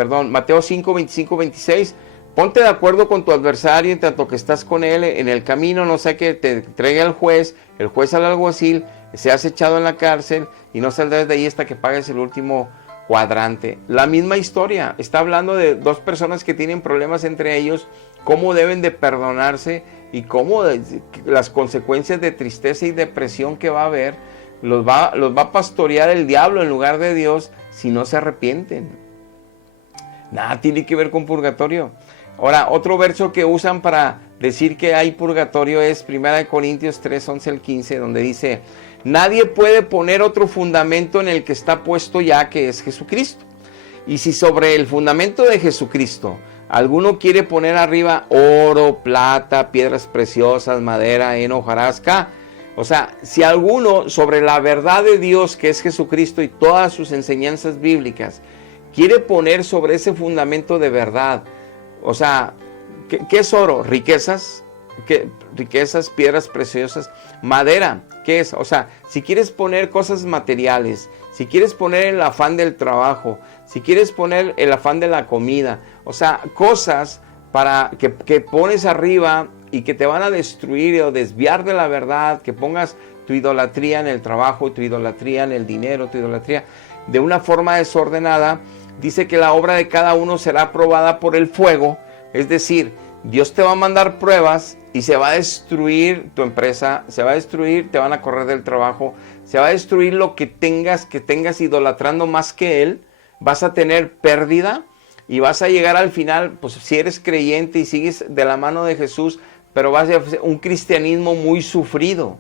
Mateo 5, 25, 26, ponte de acuerdo con tu adversario en tanto que estás con él en el camino, no sea que te entregue al juez, el juez al alguacil, seas echado en la cárcel y no saldrás de ahí hasta que pagues el último cuadrante. La misma historia, está hablando de dos personas que tienen problemas entre ellos, cómo deben de perdonarse y cómo las consecuencias de tristeza y depresión que va a haber, los va a pastorear el diablo en lugar de Dios si no se arrepienten. Nada tiene que ver con purgatorio. Ahora, otro verso que usan para decir que hay purgatorio es 1 Corintios 3, 11 al 15, donde dice: nadie puede poner otro fundamento en el que está puesto ya, que es Jesucristo. Y si sobre el fundamento de Jesucristo alguno quiere poner arriba oro, plata, piedras preciosas, madera, heno, hojarasca, o sea, si alguno sobre la verdad de Dios, que es Jesucristo y todas sus enseñanzas bíblicas, quiere poner sobre ese fundamento de verdad, o sea, ¿qué es oro? Riquezas, riquezas, piedras preciosas, madera, ¿qué es? O sea, si quieres poner cosas materiales, si quieres poner el afán del trabajo, si quieres poner el afán de la comida, o sea, cosas para que pones arriba y que te van a destruir o desviar de la verdad, que pongas tu idolatría en el trabajo, tu idolatría en el dinero, tu idolatría de una forma desordenada. Dice que la obra de cada uno será probada por el fuego, es decir, Dios te va a mandar pruebas y se va a destruir tu empresa, se va a destruir, te van a correr del trabajo, se va a destruir lo que tengas idolatrando más que Él, vas a tener pérdida y vas a llegar al final, pues si eres creyente y sigues de la mano de Jesús, pero vas a ser un cristianismo muy sufrido.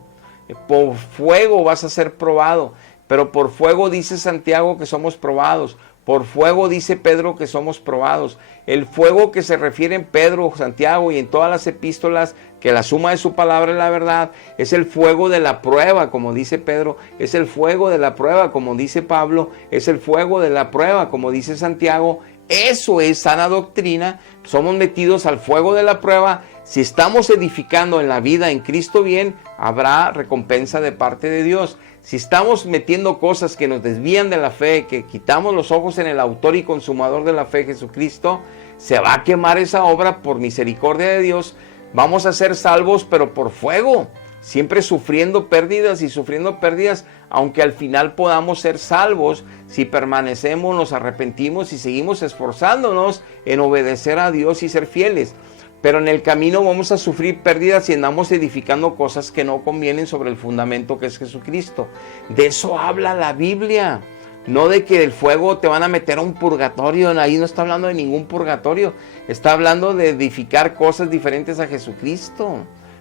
Por fuego vas a ser probado, pero por fuego dice Santiago que somos probados. Por fuego dice Pedro que somos probados. El fuego que se refiere en Pedro, Santiago y en todas las epístolas, que la suma de su palabra es la verdad, es el fuego de la prueba, como dice Pedro, es el fuego de la prueba, como dice Pablo, es el fuego de la prueba, como dice Santiago. Eso es sana doctrina. Somos metidos al fuego de la prueba. Si estamos edificando en la vida en Cristo bien, habrá recompensa de parte de Dios. Si estamos metiendo cosas que nos desvían de la fe, que quitamos los ojos en el autor y consumador de la fe, Jesucristo, se va a quemar esa obra por misericordia de Dios. Vamos a ser salvos, pero por fuego, siempre sufriendo pérdidas, aunque al final podamos ser salvos si permanecemos, nos arrepentimos y seguimos esforzándonos en obedecer a Dios y ser fieles. Pero en el camino vamos a sufrir pérdidas si andamos edificando cosas que no convienen sobre el fundamento que es Jesucristo. De eso habla la Biblia. No de que el fuego te van a meter a un purgatorio. Ahí no está hablando de ningún purgatorio. Está hablando de edificar cosas diferentes a Jesucristo.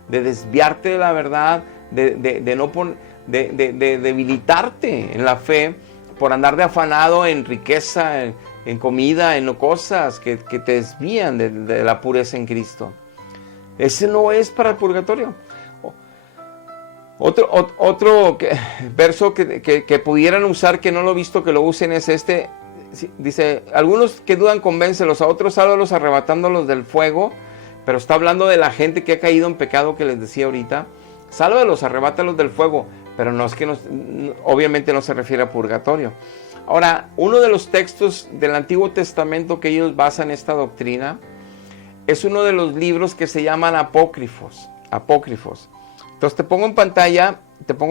De desviarte de la verdad. De debilitarte en la fe. Por andar de afanado en riqueza, en comida, en cosas que te desvían de la pureza en Cristo. Ese no es para el purgatorio. Otro verso que pudieran usar, que no lo he visto que lo usen, es este. Dice, algunos que dudan convéncelos, a otros sálvalos arrebatándolos del fuego. Pero está hablando de la gente que ha caído en pecado, que les decía ahorita. Sálvalos, arrebátalos del fuego. Pero no es que obviamente no se refiere a purgatorio. Ahora, uno de los textos del Antiguo Testamento que ellos basan esta doctrina es uno de los libros que se llaman apócrifos. Entonces te pongo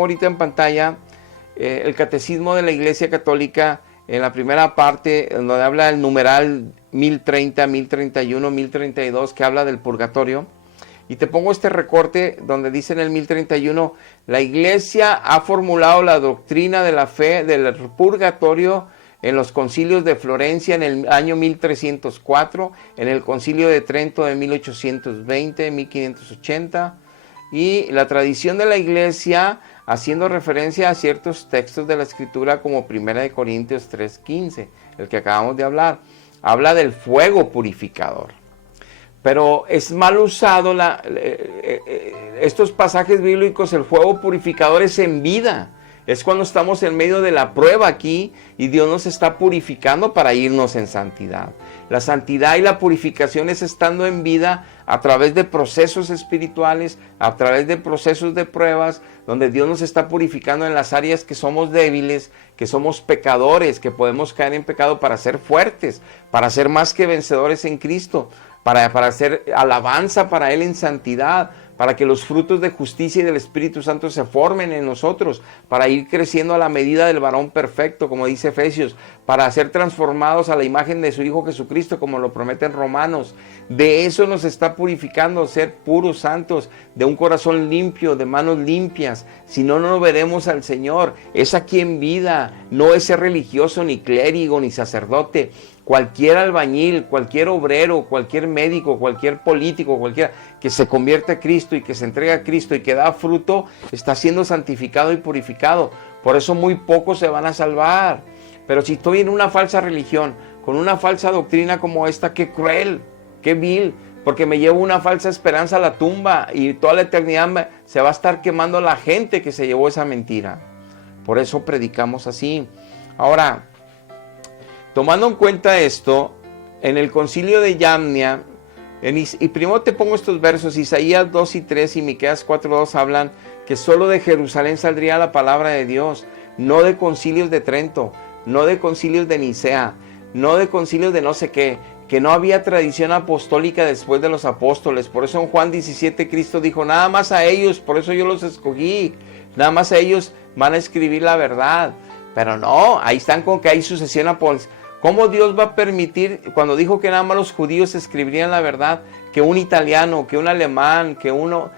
ahorita en pantalla el Catecismo de la Iglesia Católica en la primera parte, donde habla del numeral 1030, 1031, 1032, que habla del purgatorio. Y te pongo este recorte donde dice en el 1031, la Iglesia ha formulado la doctrina de la fe del purgatorio en los concilios de Florencia en el año 1304, en el concilio de Trento de 1820, 1580, y la tradición de la Iglesia haciendo referencia a ciertos textos de la Escritura como 1 Corintios 3:15, el que acabamos de hablar, habla del fuego purificador. Pero es mal usado estos pasajes bíblicos. El fuego purificador es en vida. Es cuando estamos en medio de la prueba aquí y Dios nos está purificando para irnos en santidad. La santidad y la purificación es estando en vida a través de procesos espirituales, a través de procesos de pruebas, donde Dios nos está purificando en las áreas que somos débiles, que somos pecadores, que podemos caer en pecado para ser fuertes, para ser más que vencedores en Cristo, para hacer alabanza para Él en santidad, para que los frutos de justicia y del Espíritu Santo se formen en nosotros, para ir creciendo a la medida del varón perfecto, como dice Efesios, para ser transformados a la imagen de su Hijo Jesucristo, como lo prometen Romanos. De eso nos está purificando, ser puros, santos, de un corazón limpio, de manos limpias. Si no, no veremos al Señor. Es aquí en vida, no es ser religioso, ni clérigo, ni sacerdote. Cualquier albañil, cualquier obrero, cualquier médico, cualquier político, cualquiera que se convierte a Cristo y que se entrega a Cristo y que da fruto, está siendo santificado y purificado. Por eso muy pocos se van a salvar. Pero si estoy en una falsa religión, con una falsa doctrina como esta, qué cruel, qué vil, porque me llevo una falsa esperanza a la tumba y toda la eternidad se va a estar quemando la gente que se llevó esa mentira. Por eso predicamos así. Ahora, tomando en cuenta esto, en el concilio de Yamnia, y primero te pongo estos versos, Isaías 2 y 3 y Miqueas 4:2 hablan que solo de Jerusalén saldría la palabra de Dios, no de concilios de Trento, no de concilios de Nicea, no de concilios de no sé qué, que no había tradición apostólica después de los apóstoles. Por eso en Juan 17 Cristo dijo, nada más a ellos, por eso yo los escogí, nada más a ellos van a escribir la verdad. Pero no, ahí están con que hay sucesión apostólica. ¿Cómo Dios va a permitir, cuando dijo que nada más los judíos escribirían la verdad, que un italiano, que un alemán, que uno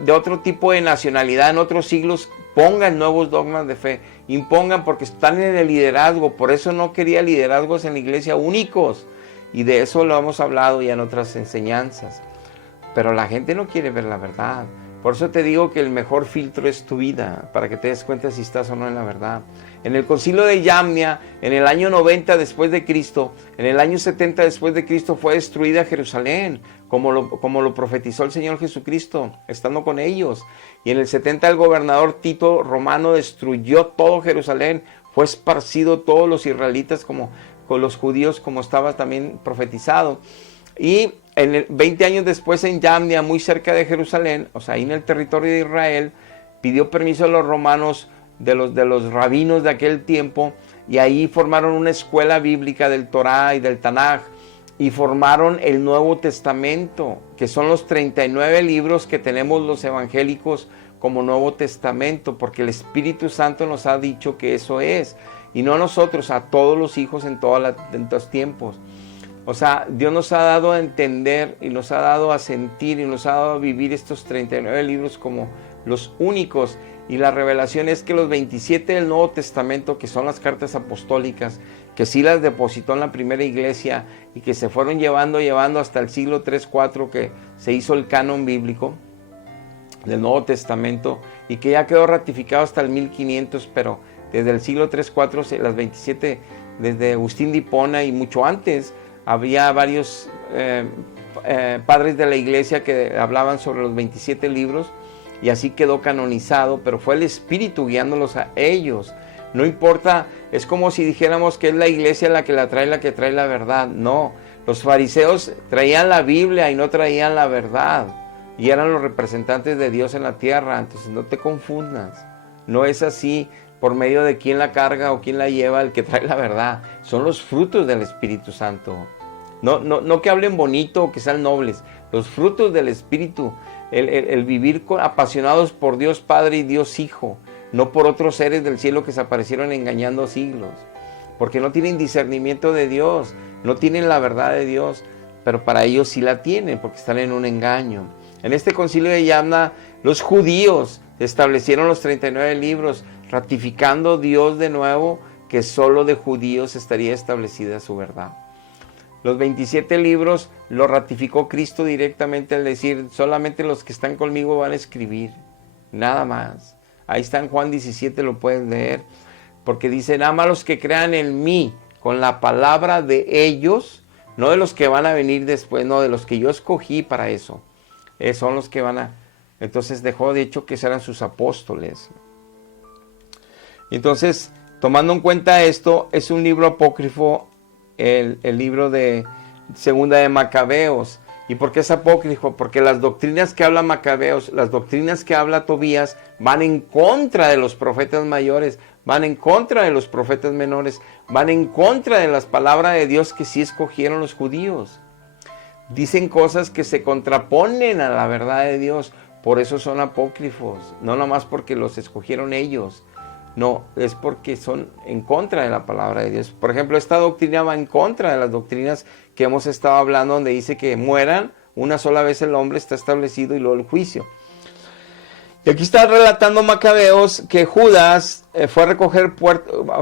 de otro tipo de nacionalidad en otros siglos pongan nuevos dogmas de fe, impongan porque están en el liderazgo? Por eso no quería liderazgos en la iglesia únicos, y de eso lo hemos hablado ya en otras enseñanzas. Pero la gente no quiere ver la verdad. Por eso te digo que el mejor filtro es tu vida, para que te des cuenta si estás o no en la verdad. En el concilio de Yamnia, en el año 90 después de Cristo, en el año 70 después de Cristo fue destruida Jerusalén, como lo profetizó el Señor Jesucristo, estando con ellos. Y en el 70 el gobernador Tito Romano destruyó todo Jerusalén, fue esparcido todos los israelitas como con los judíos, como estaba también profetizado. Y 20 años después en Yamnia, muy cerca de Jerusalén, o sea, ahí en el territorio de Israel, pidió permiso a los romanos, de los rabinos de aquel tiempo, y ahí formaron una escuela bíblica del Torá y del Tanaj, y formaron el Nuevo Testamento, que son los 39 libros que tenemos los evangélicos como Nuevo Testamento, porque el Espíritu Santo nos ha dicho que eso es, y no a nosotros, a todos los hijos en todos los tiempos. O sea, Dios nos ha dado a entender y nos ha dado a sentir y nos ha dado a vivir estos 39 libros como los únicos. Y la revelación es que los 27 del Nuevo Testamento, que son las cartas apostólicas, que sí las depositó en la primera iglesia y que se fueron llevando hasta el siglo 3-4 que se hizo el canon bíblico del Nuevo Testamento y que ya quedó ratificado hasta el 1500, pero desde el siglo 3-4 las 27, desde Agustín de Hipona y mucho antes, había varios padres de la iglesia que hablaban sobre los 27 libros y así quedó canonizado, pero fue el Espíritu guiándolos a ellos. No importa, es como si dijéramos que es la iglesia la que trae la verdad. No, los fariseos traían la Biblia y no traían la verdad y eran los representantes de Dios en la tierra. Entonces no te confundas, no es así por medio de quién la carga o quién la lleva el que trae la verdad. Son los frutos del Espíritu Santo. No que hablen bonito o que sean nobles, los frutos del Espíritu, el vivir apasionados por Dios Padre y Dios Hijo, no por otros seres del cielo que se aparecieron engañando siglos, porque no tienen discernimiento de Dios, no tienen la verdad de Dios, pero para ellos sí la tienen, porque están en un engaño. En este concilio de Yamna, los judíos establecieron los 39 libros, ratificando Dios de nuevo que solo de judíos estaría establecida su verdad. Los 27 libros lo ratificó Cristo directamente al decir, solamente los que están conmigo van a escribir, nada más. Ahí está en Juan 17, lo puedes leer, porque dice, nada más los que crean en mí, con la palabra de ellos, no de los que van a venir después, no, de los que yo escogí para eso, son los que van a... Entonces dejó de hecho que serán sus apóstoles. Entonces, tomando en cuenta esto, es un libro apócrifo, el libro de Segunda de Macabeos. ¿Y por qué es apócrifo? Porque las doctrinas que habla Macabeos, las doctrinas que habla Tobías, van en contra de los profetas mayores, van en contra de los profetas menores, van en contra de las palabras de Dios que sí escogieron los judíos. Dicen cosas que se contraponen a la verdad de Dios, por eso son apócrifos, no nomás porque los escogieron ellos. No, es porque son en contra de la palabra de Dios. Por ejemplo, esta doctrina va en contra de las doctrinas que hemos estado hablando, donde dice que mueran una sola vez el hombre, está establecido, y luego el juicio. Y aquí está relatando Macabeos que Judas fue a recoger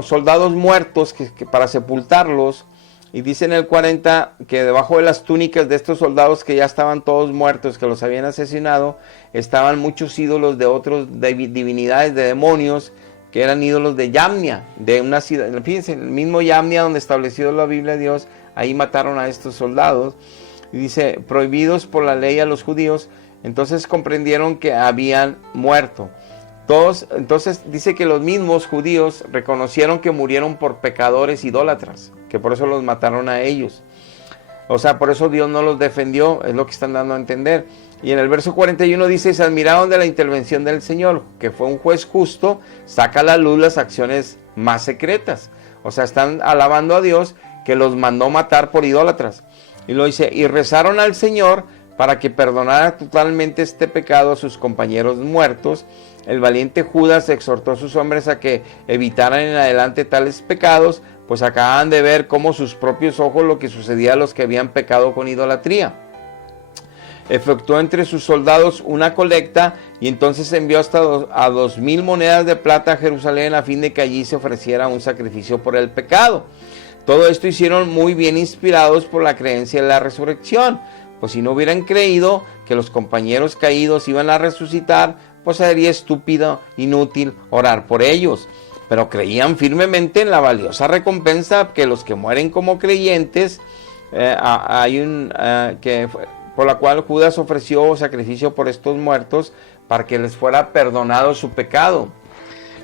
soldados muertos para sepultarlos. Y dice en el 40 que debajo de las túnicas de estos soldados que ya estaban todos muertos, que los habían asesinado, estaban muchos ídolos de otras divinidades, de demonios, que eran ídolos de Yamnia, de una ciudad. Fíjense, el mismo Yamnia donde estableció la Biblia de Dios, ahí mataron a estos soldados. Y dice, prohibidos por la ley a los judíos, entonces comprendieron que habían muerto. Entonces dice que los mismos judíos reconocieron que murieron por pecadores idólatras, que por eso los mataron a ellos. O sea, por eso Dios no los defendió, es lo que están dando a entender. Y en el verso 41 dice, se admiraron de la intervención del Señor, que fue un juez justo, saca a la luz las acciones más secretas. O sea, están alabando a Dios que los mandó matar por idólatras. Y lo dice, y rezaron al Señor para que perdonara totalmente este pecado a sus compañeros muertos. El valiente Judas exhortó a sus hombres a que evitaran en adelante tales pecados, pues acababan de ver como sus propios ojos lo que sucedía a los que habían pecado con idolatría. Efectuó entre sus soldados una colecta y entonces envió hasta a 2,000 monedas de plata a Jerusalén a fin de que allí se ofreciera un sacrificio por el pecado. Todo esto hicieron muy bien inspirados por la creencia en la resurrección, pues si no hubieran creído que los compañeros caídos iban a resucitar, pues sería estúpido, inútil orar por ellos. Pero creían firmemente en la valiosa recompensa que los que mueren como creyentes, por la cual Judas ofreció sacrificio por estos muertos para que les fuera perdonado su pecado.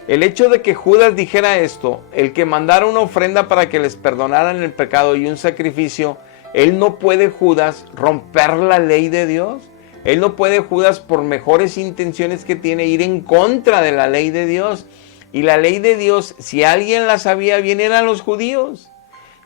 El hecho de que Judas dijera esto, el que mandara una ofrenda para que les perdonaran el pecado y un sacrificio, él no puede, Judas, romper la ley de Dios. Él no puede, Judas, por mejores intenciones que tiene, ir en contra de la ley de Dios. Y la ley de Dios, si alguien la sabía bien, eran los judíos.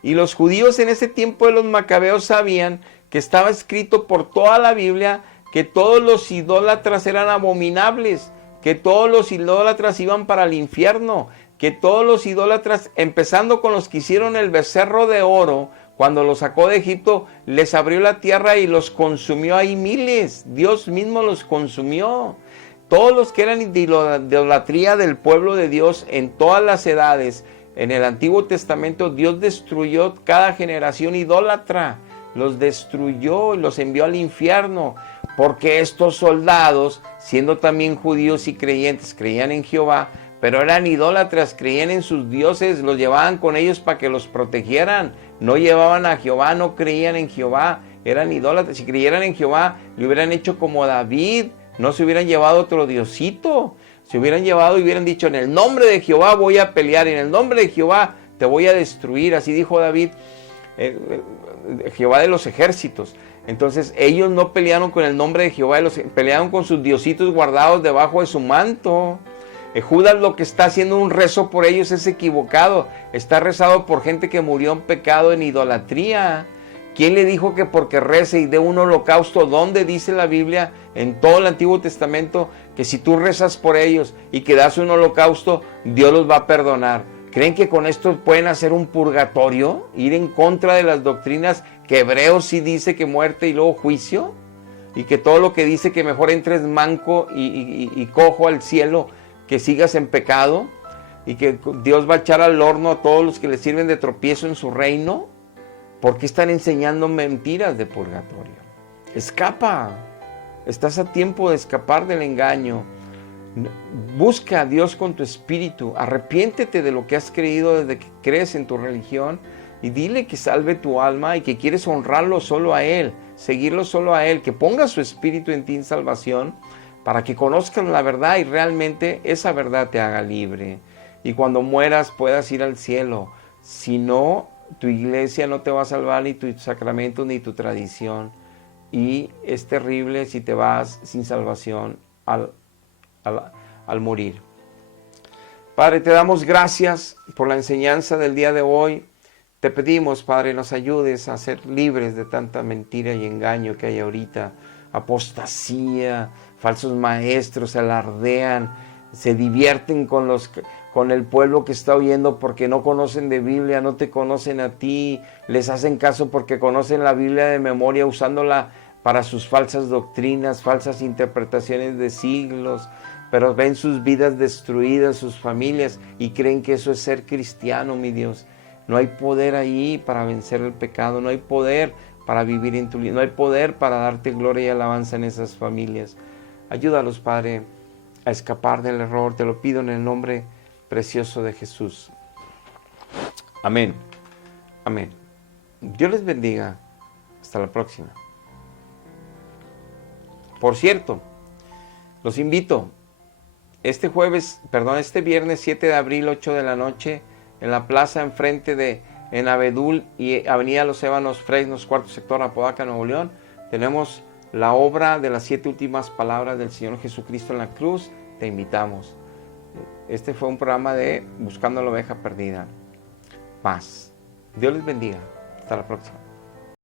Y los judíos en ese tiempo de los macabeos sabían que estaba escrito por toda la Biblia que todos los idólatras eran abominables, que todos los idólatras iban para el infierno, que todos los idólatras, empezando con los que hicieron el becerro de oro, cuando los sacó de Egipto, les abrió la tierra y los consumió ahí miles. Dios mismo los consumió. Todos los que eran de idolatría del pueblo de Dios en todas las edades, en el Antiguo Testamento, Dios destruyó cada generación idólatra. Los destruyó y los envió al infierno, porque estos soldados, siendo también judíos y creyentes, creían en Jehová, pero eran idólatras, creían en sus dioses, los llevaban con ellos para que los protegieran, no llevaban a Jehová, no creían en Jehová, eran idólatras. Si creyeran en Jehová, le hubieran hecho como David, no se hubieran llevado otro diosito, se hubieran llevado y hubieran dicho, en el nombre de Jehová voy a pelear, en el nombre de Jehová te voy a destruir, así dijo David, Jehová de los ejércitos. Entonces ellos no pelearon con el nombre de Jehová, pelearon con sus diositos guardados debajo de su manto. Judas lo que está haciendo un rezo por ellos es equivocado. Está rezado por gente que murió en pecado, en idolatría. ¿Quién le dijo que porque rece y dé un holocausto? ¿Dónde dice la Biblia en todo el Antiguo Testamento que si tú rezas por ellos y que das un holocausto, Dios los va a perdonar? ¿Creen que con esto pueden hacer un purgatorio? ¿Ir en contra de las doctrinas que Hebreos sí dice que muerte y luego juicio? Y que todo lo que dice que mejor entres manco y cojo al cielo, que sigas en pecado, y que Dios va a echar al horno a todos los que le sirven de tropiezo en su reino. ¿Por qué están enseñando mentiras de purgatorio? Escapa, estás a tiempo de escapar del engaño. Busca a Dios con tu espíritu, arrepiéntete de lo que has creído desde que crees en tu religión y dile que salve tu alma y que quieres honrarlo solo a Él, seguirlo solo a Él, que ponga su espíritu en ti en salvación para que conozcan la verdad y realmente esa verdad te haga libre. y cuando mueras puedas ir al cielo. Si no, tu iglesia no te va a salvar, ni tu sacramento, ni tu tradición. Y es terrible si te vas sin salvación al morir. Padre, te damos gracias por la enseñanza del día de hoy. Te pedimos, Padre, nos ayudes a ser libres de tanta mentira y engaño que hay ahorita. Apostasía, falsos maestros alardean, se divierten con el pueblo que está oyendo porque no conocen de Biblia, no te conocen a ti, les hacen caso porque conocen la Biblia de memoria, usándola para sus falsas doctrinas, falsas interpretaciones de siglos, pero ven sus vidas destruidas, sus familias, y creen que eso es ser cristiano, mi Dios. No hay poder ahí para vencer el pecado, no hay poder para vivir en tu vida, no hay poder para darte gloria y alabanza en esas familias. Ayúdalos, Padre, a escapar del error, te lo pido en el nombre precioso de Jesús. Amén. Amén. Dios les bendiga. Hasta la próxima. Por cierto, los invito este viernes 7 de abril, 8 de la noche, en la plaza enfrente en Abedul y Avenida Los Ébanos Fresnos, cuarto sector, Apodaca, Nuevo León. Tenemos la obra de las 7 últimas palabras del Señor Jesucristo en la cruz. Te invitamos. Este fue un programa de Buscando la Oveja Perdida. Paz. Dios les bendiga. Hasta la próxima.